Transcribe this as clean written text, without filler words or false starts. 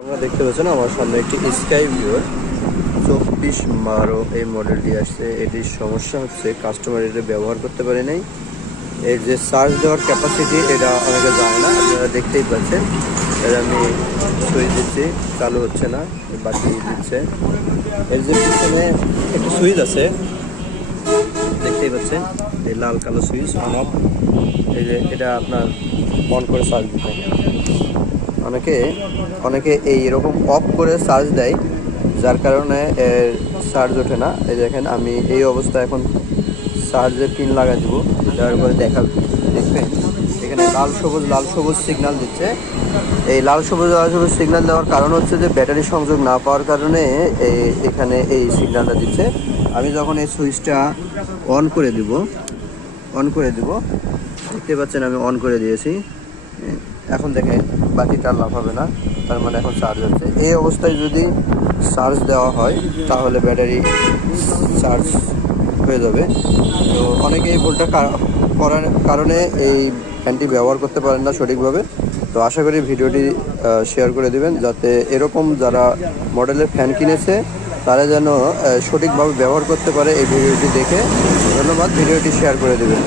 আপনারা দেখতে পাচ্ছেন আমার সামনে একটি স্কাই ভিউর 2412 এই মডেলটি আসছে। এটির সমস্যা হচ্ছে কাস্টমার এটা ব্যবহার করতে পারে নাই। এর যে চার্জ দেওয়ার ক্যাপাসিটি এটা অনেকে জানে না, আপনারা দেখতেই পাচ্ছেন। এর আমি সুইচ দিচ্ছি, চালু হচ্ছে না, বাকি দিচ্ছে। এর যে পিছনে একটি সুইচ আছে দেখতেই পাচ্ছেন, এই লাল কালো সুইচ অন অফ। এই যে এটা আপনার অন করে চার্জ দিতে, অনেকে এইরকম অফ করে চার্জ দেয়, যার কারণে চার্জ ওঠে না। এই দেখেন আমি এই অবস্থা এখন চার্জের পিন লাগা দিব, দেওয়ার পরে দেখবেন এখানে লাল সবুজ সিগন্যাল দিচ্ছে। এই লাল সবুজ সিগন্যাল দেওয়ার কারণ হচ্ছে যে ব্যাটারি সংযোগ না পাওয়ার কারণে এখানে এই সিগন্যালটা দিচ্ছে। আমি যখন এই সুইচটা অন করে দিব দেখতে পাচ্ছেন আমি অন করে দিয়েছি। এখন দেখেন বাতিটা লাভ হবে না, তার মানে এখন চার্জ হচ্ছে। এই অবস্থায় যদি চার্জ দেওয়া হয় তাহলে ব্যাটারি চার্জ হয়ে যাবে। তো অনেকে এই ভুলটা করার কারণে এই ফ্যানটি ব্যবহার করতে পারেন না সঠিকভাবে। তো আশা করি ভিডিওটি শেয়ার করে দিবেন, যাতে এরকম যারা মডেলের ফ্যান কিনেছে তারা যেন সঠিকভাবে ব্যবহার করতে পারে। এই ভিডিওটি দেখে ধন্যবাদ, ভিডিওটি শেয়ার করে দিবেন।